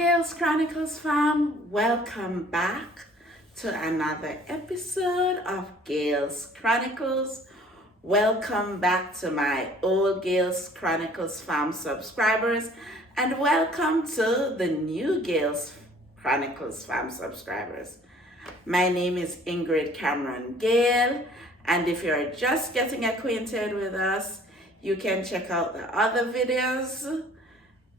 Gales Chronicles fam, welcome back to another episode of Gales Chronicles. Welcome back to my old Gales Chronicles fam subscribers, and welcome to the new Gales Chronicles fam subscribers. My name is Ingrid Cameron Gale, and if you're just getting acquainted with us, you can check out the other videos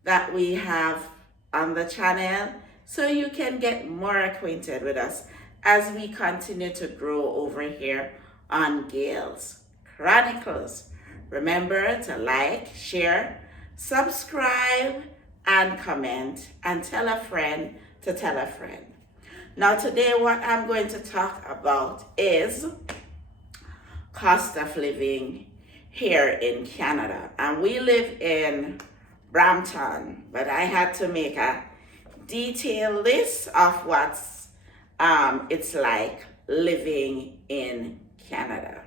that we have on the channel so you can get more acquainted with us as we continue to grow over here on Gales Chronicles. Remember to like, share, subscribe, and comment, and tell a friend to tell a friend. Now today what I'm going to talk about is cost of living here in Canada. And we live in Brampton, but I had to make a detailed list of what's it's like living in Canada.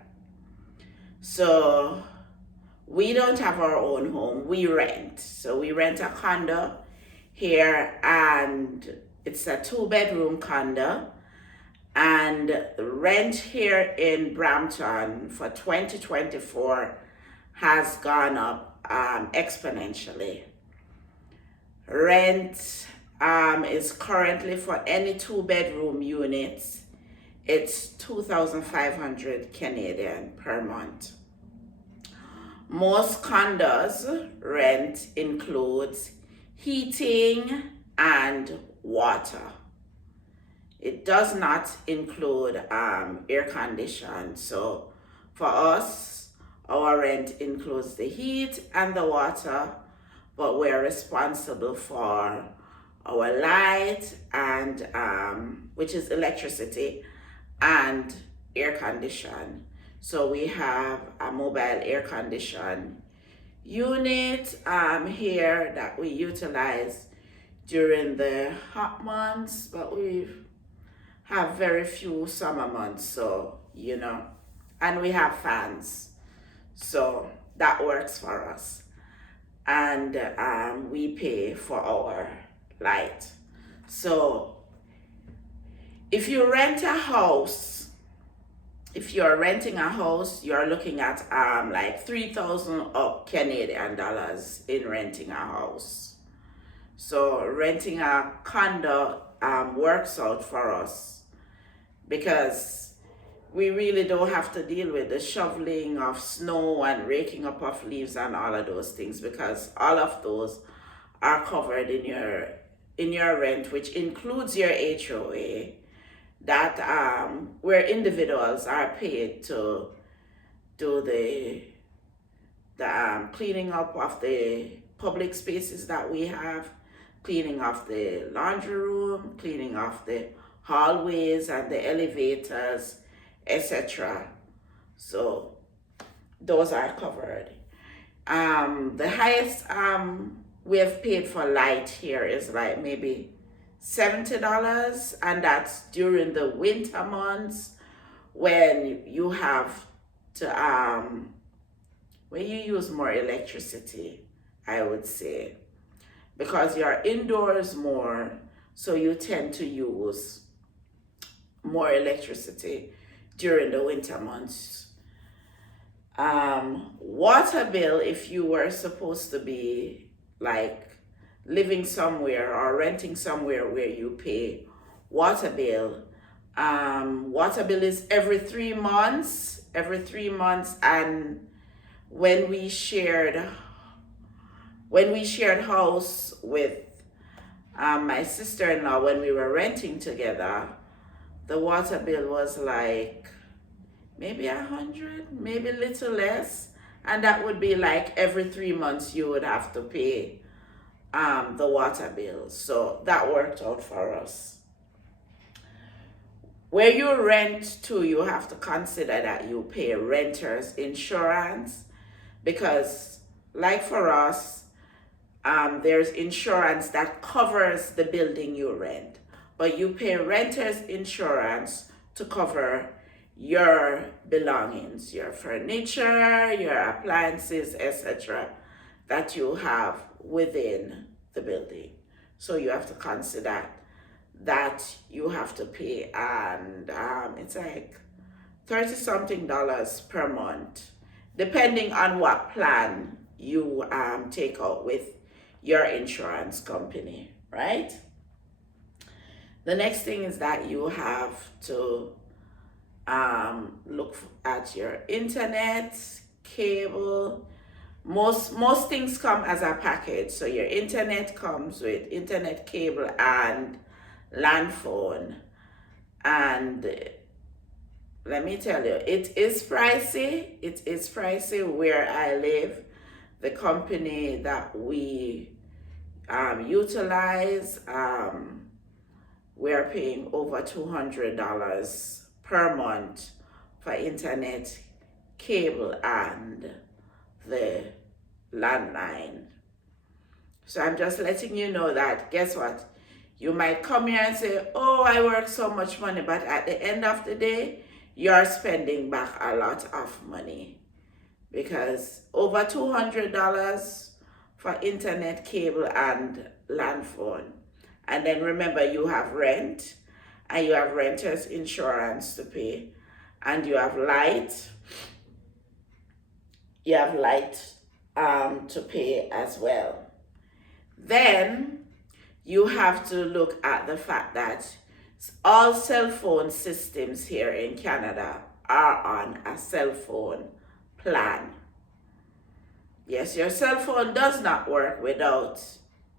So we don't have our own home, we rent. So we rent a condo here, and it's a 2-bedroom condo, and the rent here in Brampton for 2024 has gone up exponentially. Rent is currently, for any 2-bedroom units, it's 2,500 Canadian per month. Most condos rent includes heating and water. It does not include air condition. So for us, our rent includes the heat and the water, but we're responsible for our light and which is electricity, and air condition. So we have a mobile air condition unit here that we utilize during the hot months, but we have very few summer months, so and we have fans, so that works for us. And we pay for our light. So if you rent a house, if you're renting a house, you're looking at like 3,000 up Canadian dollars in renting a house. So renting a condo works out for us because we really don't have to deal with the shoveling of snow and raking up of leaves and all of those things, because all of those are covered in your rent, which includes your HOA, that where individuals are paid to do the cleaning up of the public spaces that we have, cleaning of the laundry room, cleaning of the hallways and the elevators, etc. So those are covered. The highest we have paid for light here is like maybe $70, and that's during the winter months when you have to when you use more electricity, I would say, because you're indoors more, so you tend to use more electricity during the winter months. Water bill, if you were supposed to be like living somewhere or renting somewhere where you pay water bill is every 3 months, and when we shared house with my sister-in-law, when we were renting together, the water bill was like maybe 100, maybe a little less, and that would be like every 3 months you would have to pay the water bill. So that worked out for us. Where you rent to, you have to consider that you pay renter's insurance, because like for us, there's insurance that covers the building you rent, but you pay renter's insurance to cover your belongings, your furniture, your appliances, etc., that you have within the building. So you have to consider that you have to pay, and it's like 30 something dollars per month, depending on what plan you take out with your insurance company, right? The next thing is that you have to look at your internet, cable. Most things come as a package. So your internet comes with internet cable and land phone. And let me tell you, it is pricey. It is pricey where I live. The company that we utilize, we're paying over $200 per month for internet, cable, and the landline. So I'm just letting you know that, guess what? You might come here and say, oh, I work so much money, but at the end of the day, you're spending back a lot of money, because over $200 for internet, cable, and land phone. And then remember, you have rent, and you have renter's insurance to pay, and you have light. You have light to pay as well. Then you have to look at the fact that all cell phone systems here in Canada are on a cell phone plan. Yes, your cell phone does not work without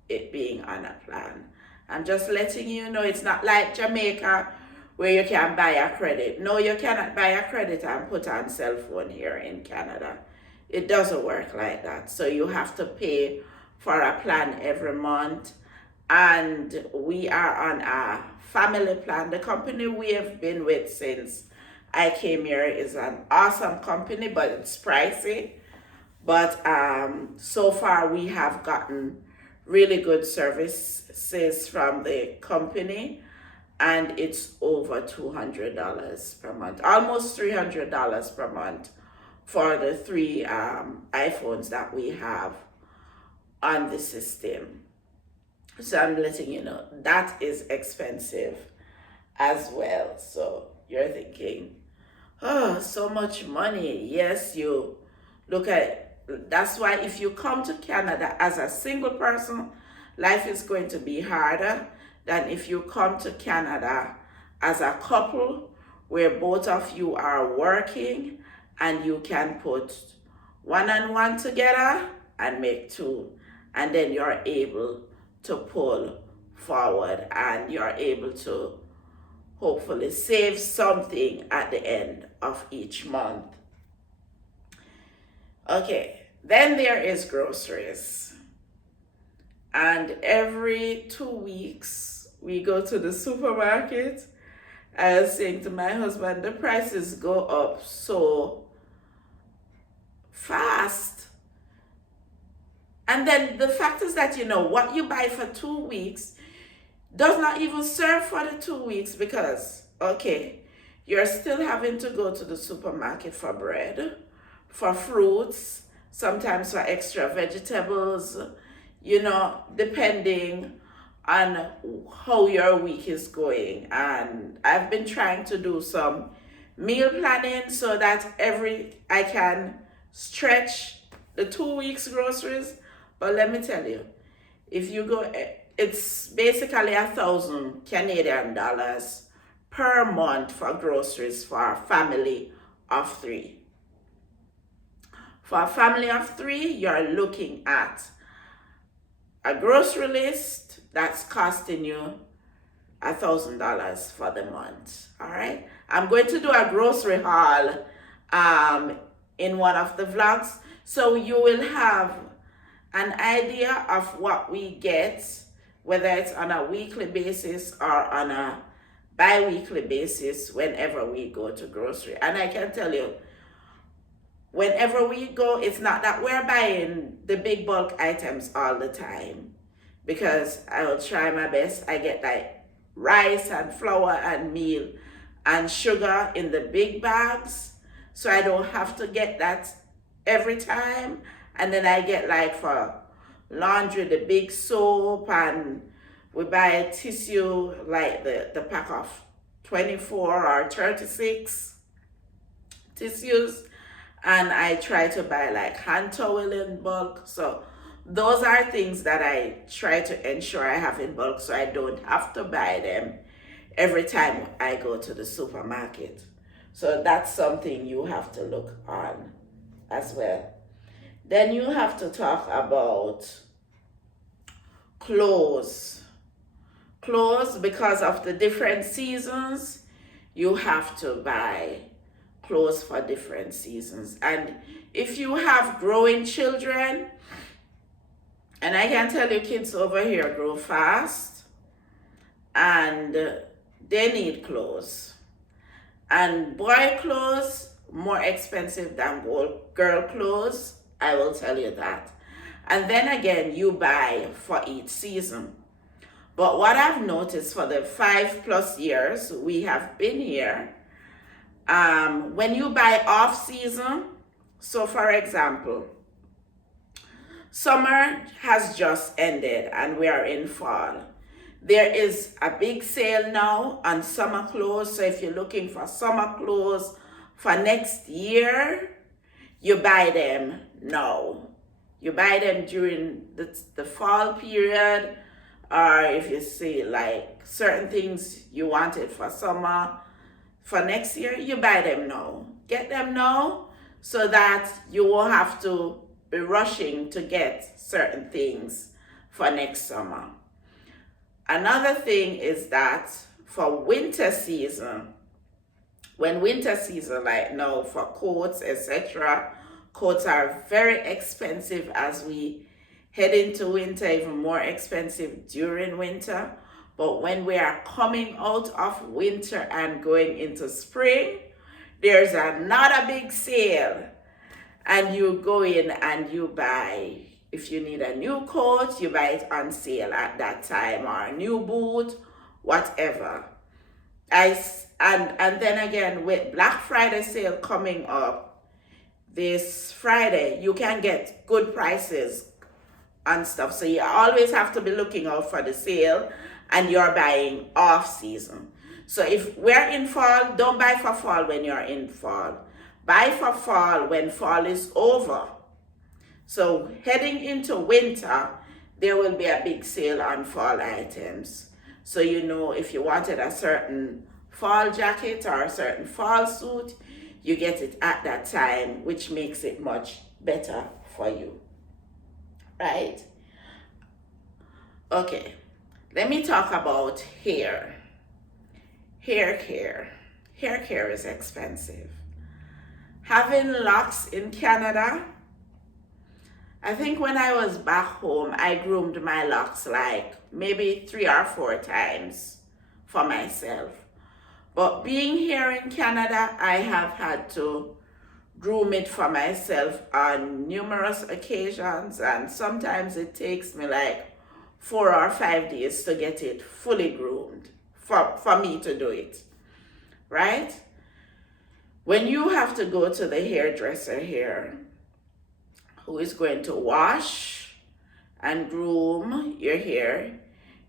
it being on a plan. I'm just letting you know, it's not like Jamaica where you can buy a credit. No, you cannot buy a credit and put on cell phone here in Canada. It doesn't work like that. So you have to pay for a plan every month. And we are on a family plan. The company we have been with since I came here is an awesome company, but it's pricey. But so far we have gotten really good services from the company, and it's over $200 per month, almost $300 per month for the 3 iPhones that we have on the system. So I'm letting you know that is expensive as well. So you're thinking, oh, so much money. Yes, you look at, that's why if you come to Canada as a single person, life is going to be harder than if you come to Canada as a couple where both of you are working and you can put one and one together and make 2, and then you're able to pull forward and you're able to hopefully save something at the end of each month. Okay, then there is groceries. And every 2 weeks, we go to the supermarket. I was saying to my husband, the prices go up so fast. And then the fact is that, what you buy for 2 weeks does not even serve for the 2 weeks, because, okay, you're still having to go to the supermarket for bread, for fruits, sometimes for extra vegetables, depending on how your week is going. And I've been trying to do some meal planning so that I can stretch the 2 weeks groceries. But let me tell you, if you go, it's basically 1,000 Canadian dollars per month for groceries for a family of 3. For a family of 3, you're looking at a grocery list that's costing you $1,000 for the month. All right. I'm going to do a grocery haul in one of the vlogs, so you will have an idea of what we get, whether it's on a weekly basis or on a bi-weekly basis whenever we go to grocery. And I can tell you, whenever we go, it's not that we're buying the big bulk items all the time, because I will try my best. I get like rice and flour and meal and sugar in the big bags, so I don't have to get that every time. And then I get like for laundry, the big soap and We buy tissue like the pack of 24 or 36 tissues, and I try to buy like hand towel in bulk. So those are things that I try to ensure I have in bulk, so I don't have to buy them every time I go to the supermarket. So that's something you have to look on as well. Then you have to talk about clothes. Clothes, because of the different seasons, you have to buy clothes for different seasons. And if you have growing children, and I can tell you kids over here grow fast, and they need clothes. And boy clothes more expensive than girl clothes, I will tell you that. And then again, you buy for each season. But what I've noticed for the 5+ years we have been here, when you buy off season, so for example, summer has just ended and we are in fall. There is a big sale now on summer clothes. So if you're looking for summer clothes for next year, you buy them now. You buy them during the fall period, or if you see like certain things you wanted for summer for next year, you buy them now. Get them now so that you won't have to be rushing to get certain things for next summer. Another thing is that for winter season, when winter season, like now for coats, etc., coats are very expensive as we head into winter, even more expensive during winter. But when we are coming out of winter and going into spring, there's another big sale. And you go in and you buy, if you need a new coat, you buy it on sale at that time, or a new boot, whatever. And then again, with Black Friday sale coming up this Friday, you can get good prices and stuff. So you always have to be looking out for the sale, and you're buying off season. So if we're in fall, don't buy for fall when you're in fall. Buy for fall when fall is over. So heading into winter, there will be a big sale on fall items. So you know, if you wanted a certain fall jacket or a certain fall suit, you get it at that time, which makes it much better for you. Right? Okay, let me talk about hair. Hair care. Hair care is expensive. Having locks in Canada, I think when I was back home, I groomed my locks like maybe 3 or 4 times for myself. But being here in Canada, I have had to groom it for myself on numerous occasions, and sometimes it takes me like 4 or 5 days to get it fully groomed for me to do it, right? When you have to go to the hairdresser here, who is going to wash and groom your hair,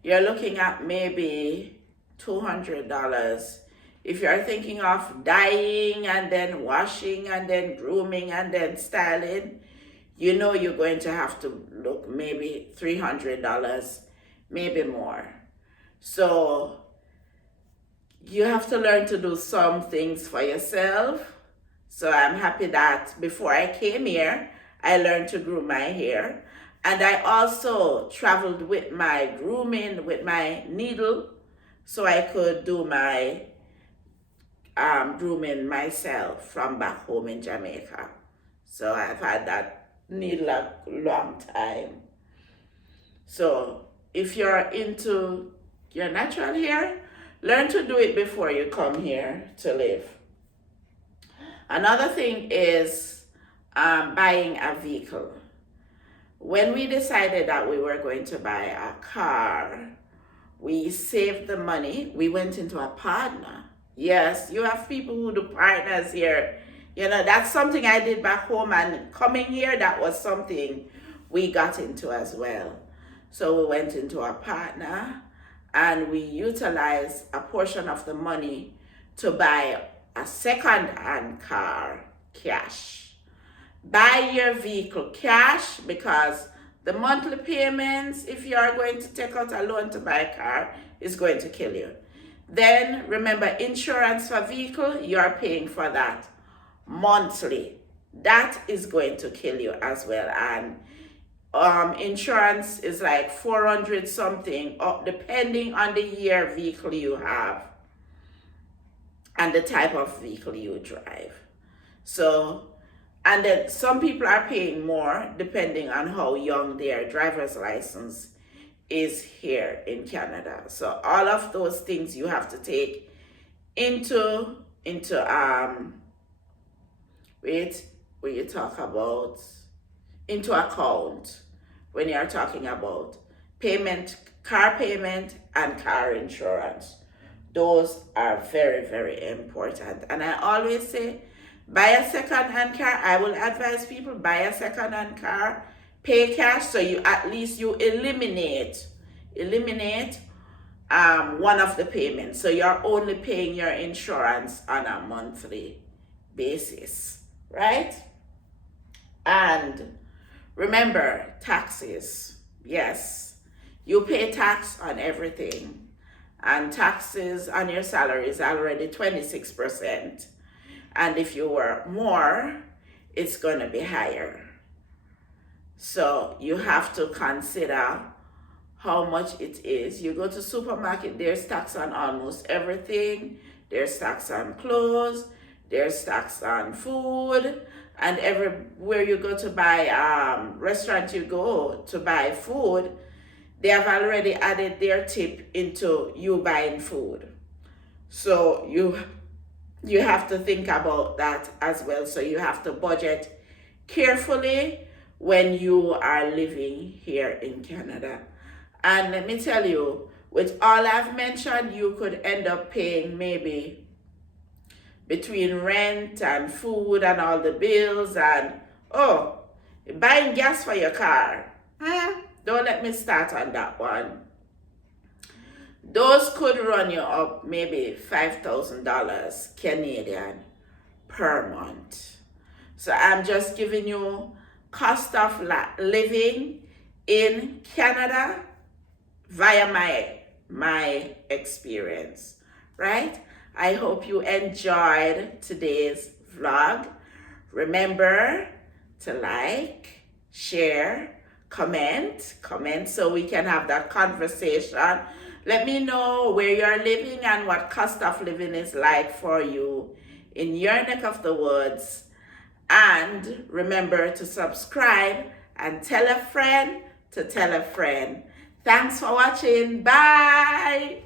you're looking at maybe $200. If you're thinking of dyeing and then washing and then grooming and then styling, you know you're going to have to look maybe $300, maybe more. So you have to learn to do some things for yourself. So I'm happy that before I came here, I learned to groom my hair. And I also traveled with my grooming, with my needle, so I could do my grooming myself from back home in Jamaica. So I've had that needle a long time. So if you're into your natural hair, learn to do it before you come here to live. Another thing is buying a vehicle. When we decided that we were going to buy a car, we saved the money. We went into a partner. Yes, you have people who do partners here. You know, that's something I did back home, and coming here, that was something we got into as well. So we went into a partner, and we utilize a portion of the money to buy a second-hand car cash. Buy your vehicle cash, because the monthly payments, if you are going to take out a loan to buy a car, is going to kill you. Then remember, insurance for vehicle, you are paying for that monthly. That is going to kill you as well. And insurance is like 400 something, depending on the year vehicle you have and the type of vehicle you drive. So, and then some people are paying more depending on how young their driver's license is here in Canada. So all of those things you have to take into account when you're talking about payment, car payment and car insurance. Those are very, very important. And I always say, buy a second-hand car. I will advise people, buy a second-hand car, pay cash, so you at least you eliminate one of the payments. So you're only paying your insurance on a monthly basis, right? And remember, taxes. Yes, you pay tax on everything. And taxes on your salary is already 26%. And if you work more, it's going to be higher. So you have to consider how much it is. You go to supermarket, there's tax on almost everything. There's tax on clothes. There's tax on food. And everywhere you go to buy, restaurant you go to buy food, they have already added their tip into you buying food. So you have to think about that as well. So you have to budget carefully when you are living here in Canada. And let me tell you, with all I've mentioned, you could end up paying maybe between rent and food and all the bills and, buying gas for your car. Don't let me start on that one. Those could run you up maybe $5,000 Canadian per month. So I'm just giving you cost of living in Canada via my experience, right? I hope you enjoyed today's vlog. Remember to like, share, comment so we can have that conversation. Let me know where you're living and what cost of living is like for you in your neck of the woods. And remember to subscribe and tell a friend to tell a friend. Thanks for watching. Bye.